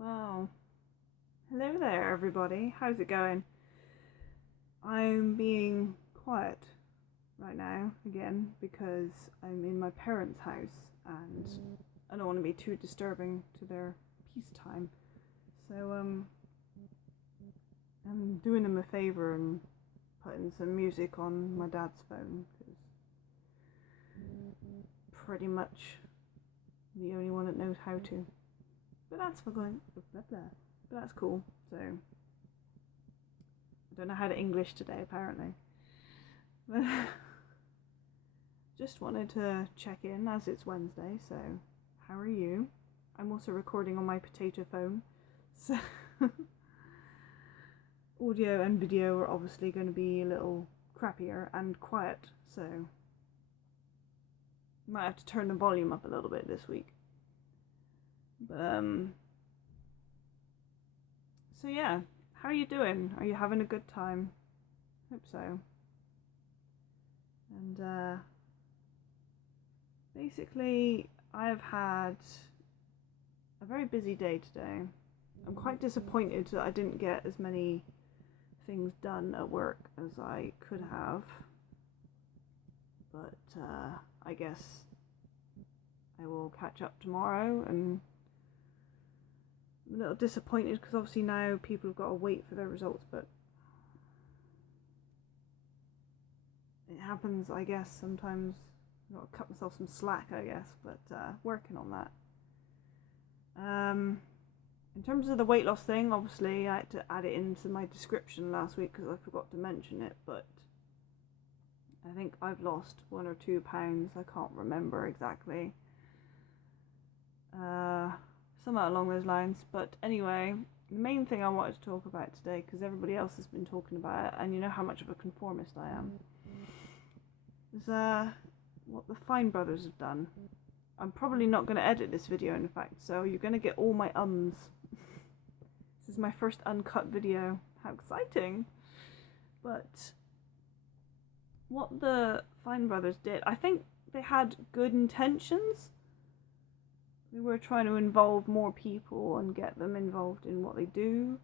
Well, hello there, everybody. How's it going? I'm being quiet right now again because I'm in my parents' house and I don't want to be too disturbing to their peace time. So, I'm doing them a favor and putting some music on my dad's phone because pretty much the only one that knows how to. But that's for going. Blah, blah. But that's cool. So I don't know how to English today, apparently. But just wanted to check in as it's Wednesday. So how are you? I'm also recording on my potato phone, so audio and video are obviously going to be a little crappier and quiet. So might have to turn the volume up a little bit this week. But so yeah, how are you doing? Are you having a good time? Hope so. And basically, I've had a very busy day today. I'm quite disappointed that I didn't get as many things done at work as I could have. But I guess I will catch up tomorrow, and I'm a little disappointed because obviously now people have got to wait for their results, but it happens, I guess. Sometimes I've got to cut myself some slack, I guess, but working on that. In terms of the weight loss thing, obviously I had to add it into my description last week because I forgot to mention it, but I think I've lost 1 or 2 pounds. I can't remember exactly. Somewhere along those lines. But anyway, the main thing I wanted to talk about today, because everybody else has been talking about it, and you know how much of a conformist I am, is what the Fine Brothers have done. I'm probably not going to edit this video, in fact, so you're going to get all my ums. This is my first uncut video. How exciting! But what the Fine Brothers did, I think they had good intentions. They were trying to involve more people and get them involved in what they do.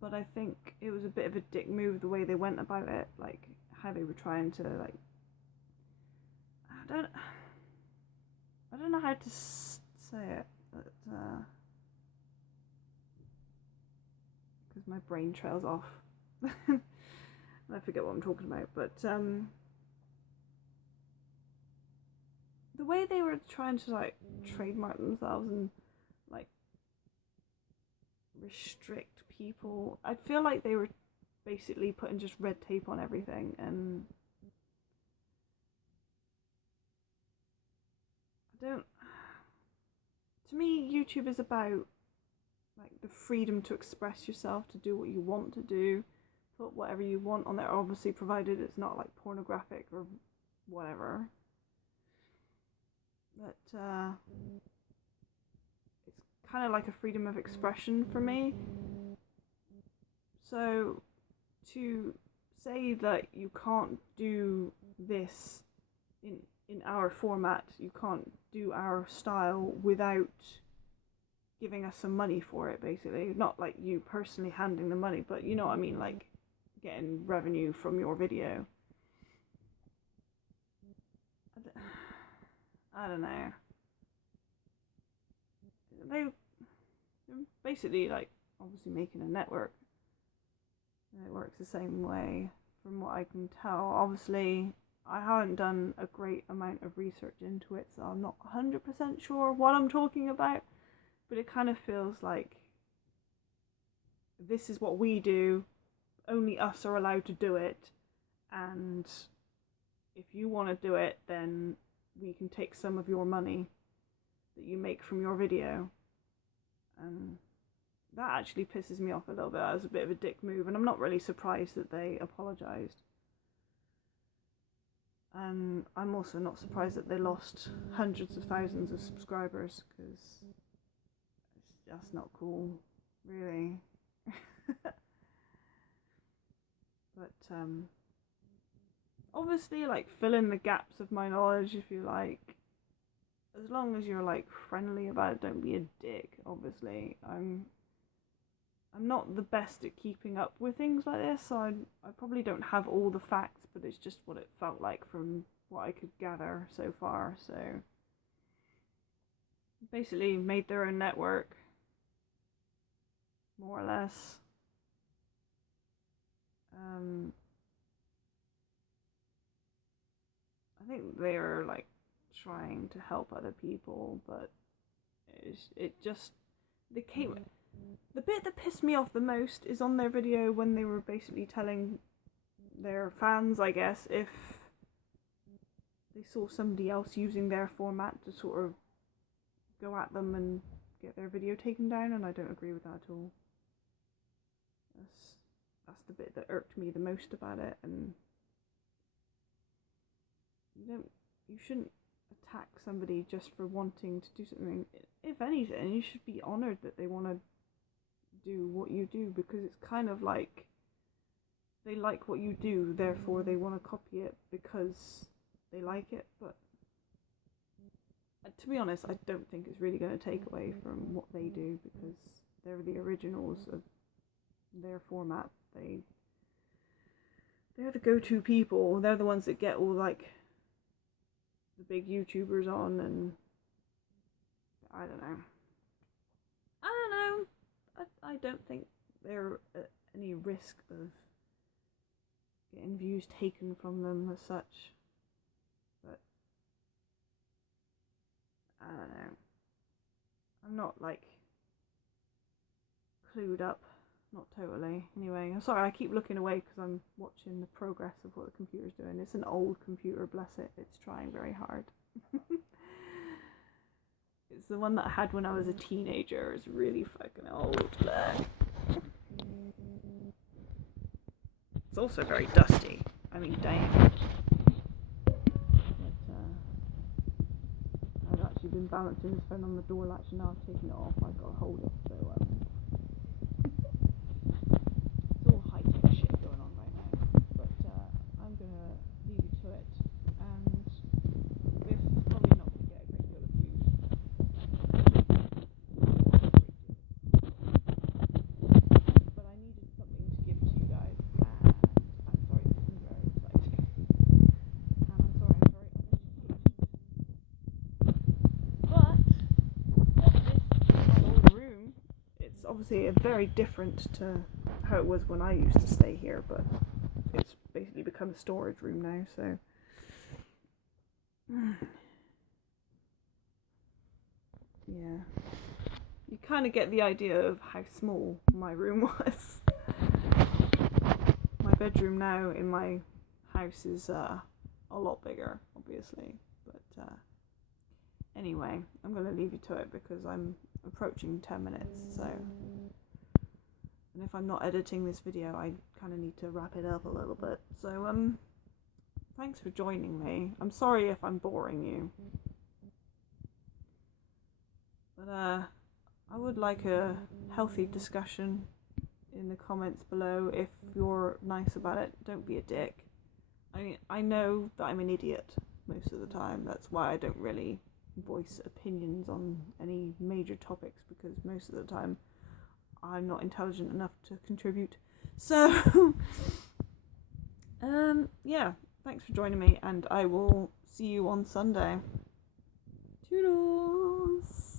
But I think it was a bit of a dick move the way they went about it, like how they were trying to I don't know how to say it, but because my brain trails off. I forget what I'm talking about, but the way they were trying to trademark themselves and restrict people, I feel like they were basically putting just red tape on everything, and to me, YouTube is about the freedom to express yourself, to do what you want to do, put whatever you want on there, obviously provided it's not pornographic or whatever. But it's kind of like a freedom of expression for me. So to say that you can't do this in our format, you can't do our style without giving us some money for it, basically. Not like you personally handing the money, but you know what I mean, getting revenue from your video. I don't know. They're basically obviously making a network. It works the same way from what I can tell. Obviously, I haven't done a great amount of research into it, so I'm not 100% sure what I'm talking about, but it kind of feels like this is what we do, only us are allowed to do it, and if you want to do it, then we can take some of your money that you make from your video. And that actually pisses me off a little bit. That was a bit of a dick move, and I'm not really surprised that they apologised. And I'm also not surprised that they lost hundreds of thousands of subscribers, because that's not cool, really. But obviously, fill in the gaps of my knowledge if you like. as long as you're like friendly about it, don't be a dick. Obviously, I'm not the best at keeping up with things like this, so I probably don't have all the facts, but it's just what it felt like from what I could gather so far. So basically made their own network, more or less. I think they're like trying to help other people, but it just they came. The bit that pissed me off the most is on their video when they were basically telling their fans, I guess, if they saw somebody else using their format to sort of go at them and get their video taken down, and I don't agree with that at all. That's the bit that irked me the most about it, and you shouldn't attack somebody just for wanting to do something. If anything, you should be honoured that they want to do what you do, because it's kind of like they like what you do, therefore they want to copy it because they like it. But to be honest, I don't think it's really going to take away from what they do, because they're the originals of their format. They're the go-to people. They're the ones that get all like the big YouTubers on, and I don't know. I don't think they're at any risk of getting views taken from them as such. But I don't know. I'm not like clued up. Not totally. Anyway, I'm sorry, I keep looking away because I'm watching the progress of what the computer's doing. It's an old computer, bless it. It's trying very hard. It's the one that I had when I was a teenager. It's really fucking old. It's also very dusty. I mean, damn. But, I've actually been balancing this phone on the door latch, and now I've taken it off. I've got to hold it, so it's all high-tech shit going on right now. But I'm gonna leave you to it, and this is probably not gonna get a great deal of views. But I needed something to give to you guys, and I'm sorry, this is very exciting. And I'm sorry, I'm very uneducated. But this is my old room. It's obviously very different to how it was when I used to stay here, but it's basically become a storage room now, so yeah. You kind of get the idea of how small my room was. My bedroom now in my house is a lot bigger, obviously, but anyway, I'm going to leave you to it because I'm approaching 10 minutes, so, and if I'm not editing this video, I kind of need to wrap it up a little bit. So thanks for joining me. I'm sorry if I'm boring you, but I would like a healthy discussion in the comments below. If you're nice about it, don't be a dick. I mean, I know that I'm an idiot most of the time. That's why I don't really voice opinions on any major topics, because most of the time I'm not intelligent enough to contribute. So yeah, thanks for joining me, and I will see you on Sunday. Toodles.